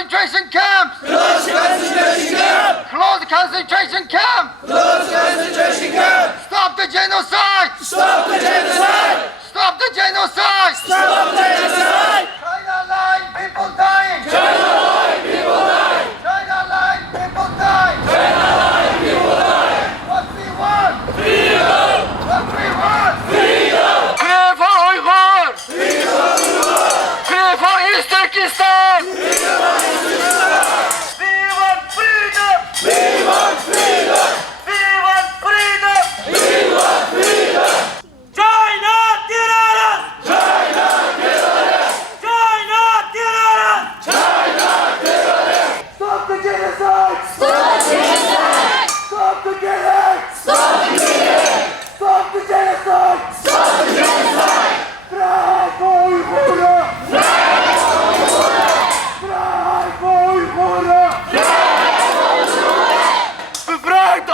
concentration camps! Close concentration camp! Close concentration camp! Close concentration camp! Stop the genocide! Stop the genocide! Stop the genocide! Stop the genocide! China line, people dying! China line, people die! China line, people dying! China line, people die! What we want! Freedom! What we want! Freedom! Free for Uyghur! Free for East Turkestan! We want freedom! We want freedom! We want freedom! We want freedom! China terrorist! China terrorist! China terrorist! China terrorist! Stop the genocide! Stop the genocide! Stop the genocide! Stop the genocide! Stop the genocide! Stop the genocide! Free for Uyghur! Free for Uyghur! Bevrijd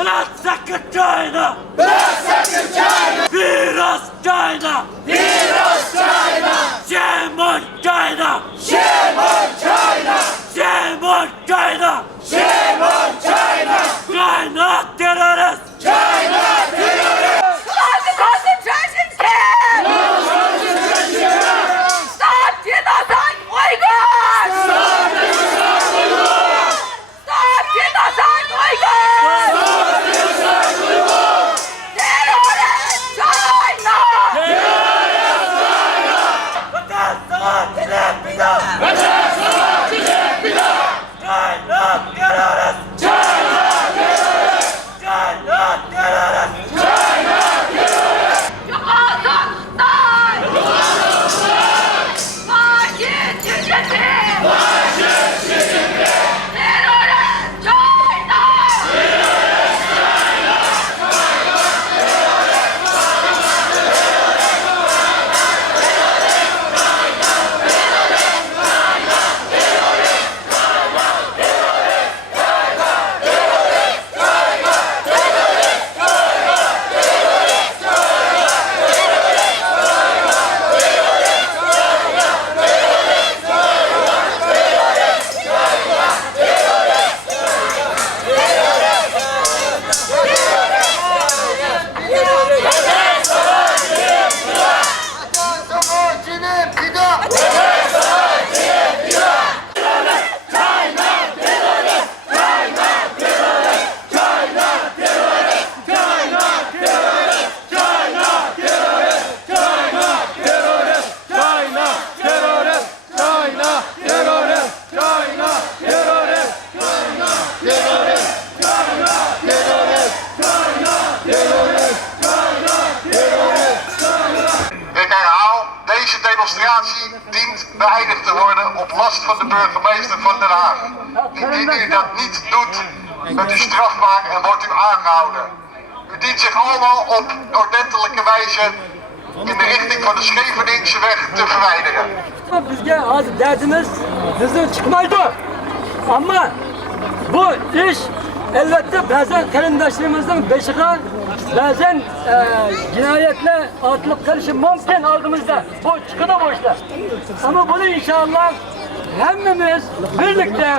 Blood second China! Blood second China! Virus China! Virus China! Shame on China! Shame on China! Shame on China! Shame on China! China terrorist! China terrorist! Stop the concentration camp! Stop genocide Uyghurs! Stop genocide Uyghurs! Terrorist China! Vatan saatine fida! China terrorist! China terrorist! Kazakhstan! Vahşet şiddeti! Terörist China! Ik herhaal, deze demonstratie dient beëindigd te worden op last van de burgemeester van Den Haag. Indien u dat niet doet, bent u strafbaar en wordt u aangehouden. U dient zich allemaal op ordentelijke wijze in de richting van de Scheveningseweg te verwijderen. Bizge hozir dardimiz bizdan chiqmaydi. Ammo bu ish albatta ba'zan qarindoshlarimizning beshiga ba'zan jinoyatlar otilib qolishi mumkin oldimizda. Bu chiqadi bu ishlar. Ammo buni inshaalloh hammamiz birlikda,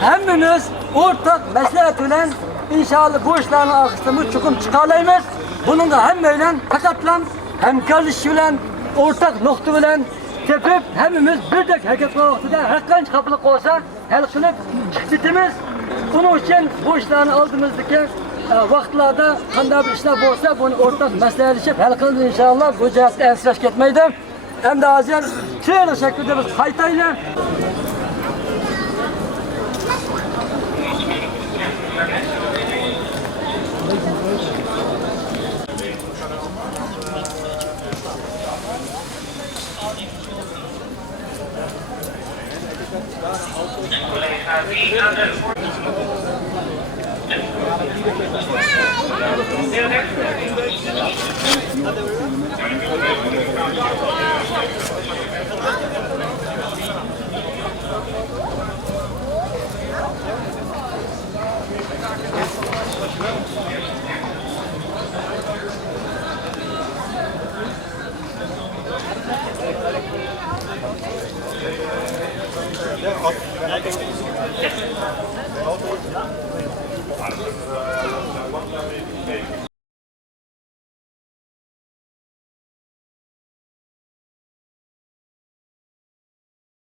hammamiz o'rtaq maslahat bilan inshaalloh bu ishlarni orqasidan chuqur chiqa olamiz. Buningga hamma bilan faqatlam hamkorlik bilan o'rtaq nuqta bilan tepib hammamiz birdek harakat qilgan vaqtida har qancha xavfli bo'lsa hal qilib chiqib ketamiz. Buning uchun bu ishlarni oldimizdagi vaqtlarda qanday bir ishlar bo'lsa buni o'rtaq maslahatlashib hal qilib inshaalloh bu jihatda ensirash ketmaydi. Hamda hozir chiroyli shaklda biz qaytaylik. Ja,